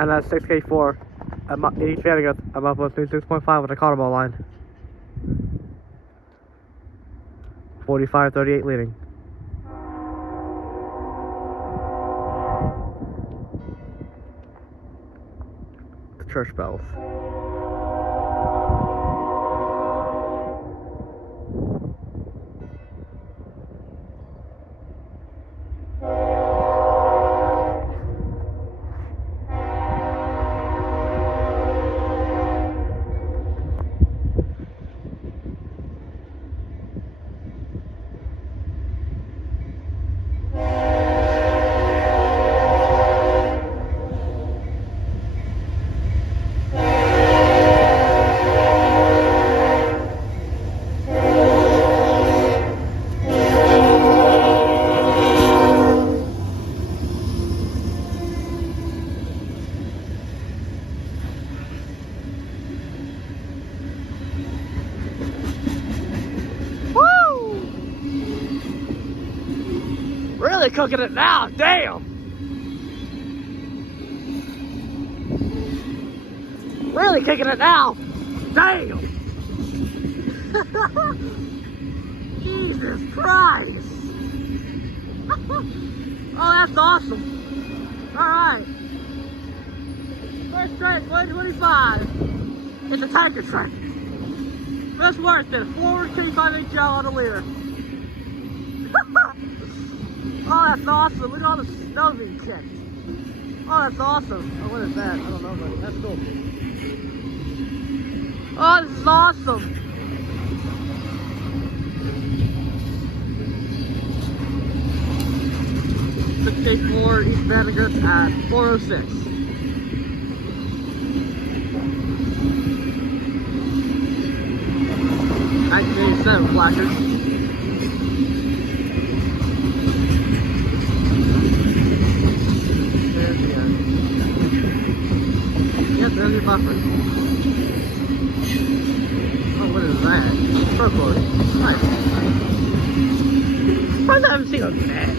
And that's 6K4. I'm up 8 Vanagut. I'm up with 6.5 with the Cotterball line. 45-38 leading. The church bells. Really cooking it now, damn! Really kicking it now, damn! Jesus Christ! Oh, that's awesome! Alright. First train, 2025. It's a tanker train. That's worse than forward K5HL on the leader. Oh, that's awesome. Look at all the snow being kicked. Oh, that's awesome. Oh, what is that? I don't know, but that's cool. Oh, this is awesome. K4 East Vanagut at 406. '87 placard. There's the end. Yep, there's your buffer. Oh, what is that? Pro cord. Nice. Surprised I haven't seen a bad.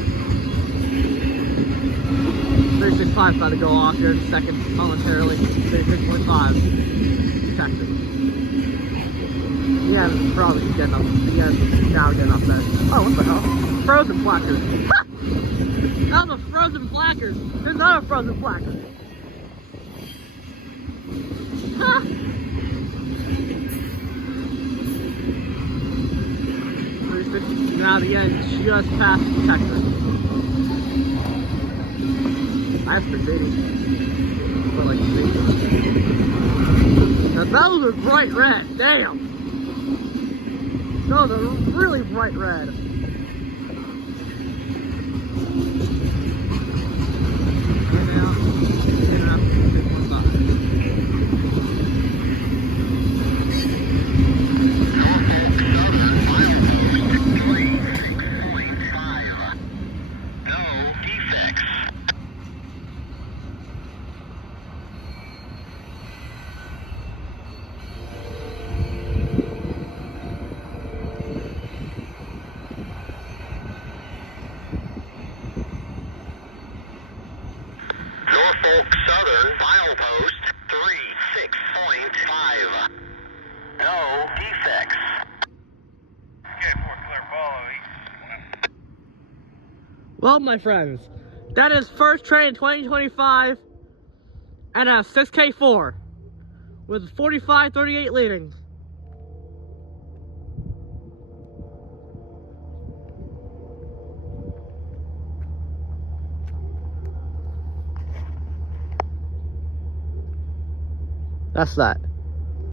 36.5 about to go off here in a second, momentarily. 36.5. Texas. Yeah, probably getting up. Yeah, now getting up there. Oh, what the hell? Frozen placard. Ha! That was a frozen placard. There's another frozen placard. Ha! 350 now the end, just past Texas. That's Mercedes. But like, now those are bright red. Damn. No, they're really bright red. Southern milepost 36.5. No defects. Okay, for clear follow. Well, my friends, that is first train 2025 and a 6K4 with 45-38 leading. That's that.